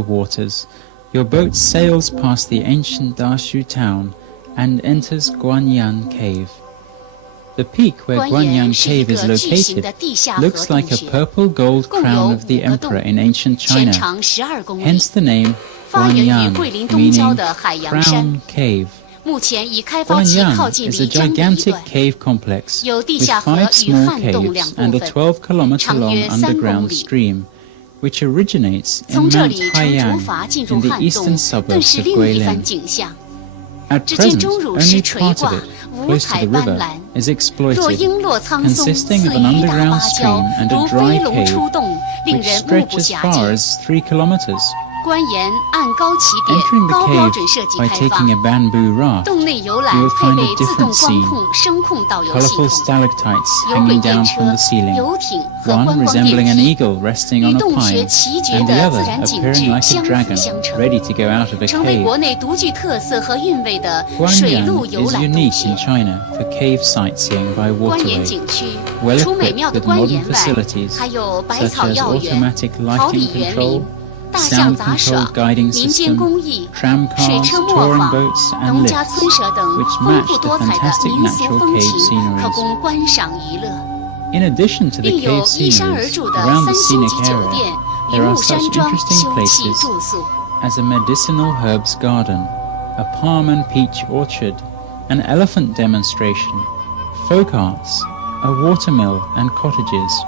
waters, your boat sails past the ancient Dashu town and enters Guanyan Cave. The peak where Guanyan Cave is located looks like a purple gold crown of the emperor in ancient China, hence the name Guanyan, meaning crown cave. Guanyan is a gigantic cave complex with 5 small caves and a 12-kilometer-long underground stream, which originates in Mount Haiyang in the eastern suburbs of Guilin. At present, only part of it, close to the river, is exploited, consisting of an underground stream and a dry cave which stretch as far as 3 kilometers. Entering the cave by taking a bamboo raft, you will find a different scene. Colorful stalactites hanging down from the ceiling, one resembling an eagle resting on a pine, and the other appearing like a dragon, ready to go out of a cave. Guanyan is unique in China for cave sightseeing by waterway, well equipped with modern facilities such as automatic lighting control, sound-controlled guiding system, tram cars, touring boats, and lifts, which match the fantastic natural cave sceneries. In addition to the cave sceneries, around the scenic area, there are such interesting places as a medicinal herbs garden, a palm and peach orchard, an elephant demonstration, folk arts, a watermill, and cottages.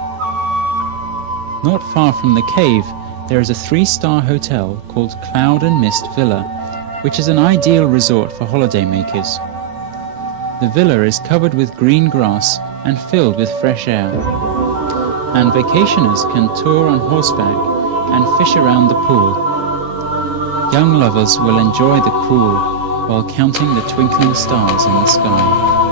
Not far from the cave, there is a 3-star hotel called Cloud and Mist Villa, which is an ideal resort for holidaymakers. The villa is covered with green grass and filled with fresh air, and vacationers can tour on horseback and fish around the pool. Young lovers will enjoy the pool while counting the twinkling stars in the sky.